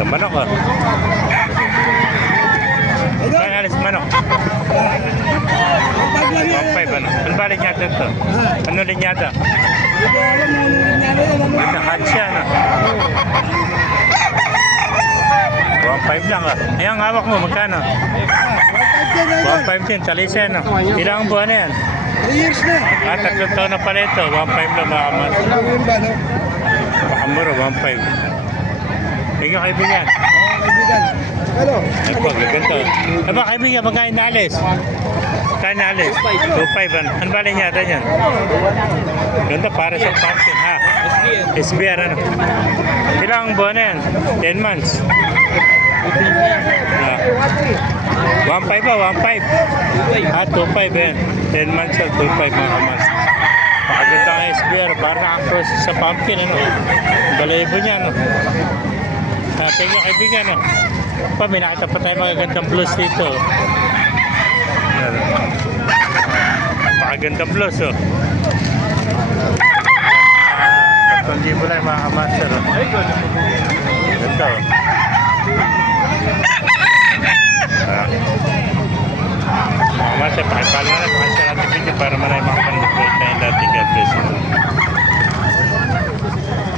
Sa manok oh. Kaya alis manok. 1.5 ano? Ano ba linyata ito? Ano linyata? Nakahat siya ano? 1.5 lang ah. Ayan, hawak mo, magkano? 1.5 din, talisa no? Ilang buwan na yan? 3 years na. 3 taon na pala ito, 1.5 lang makamas. Makamuro, 1.5. Tingnan kaibigan. Kaibigan. Ano? Ay po, ganito. Aba kaibigan, magkain na alis? Magkain na alis? 2.5 ano? Ano ba linyata niyan? Ganito, para sa pumpkin ha? SBR ano? Ilang buwan na yan? 10 months. 1.5 ba? 1.5? 2.5 yan. 10 months at 2.5 mga kamas. Pakaganda ng SBR. Parang nakakross sa pumpkin ano? Balayibo niya ano? Tingnan kaibigan ano? Pa, may nakita pa tayo magagandang blues dito. Pakagandang blues oh. 3,000 lang mga kamaster oh. Ganda oh. Mga kamaster, pakipala na pakisya natin video para marami makapanood na yung dating God bless.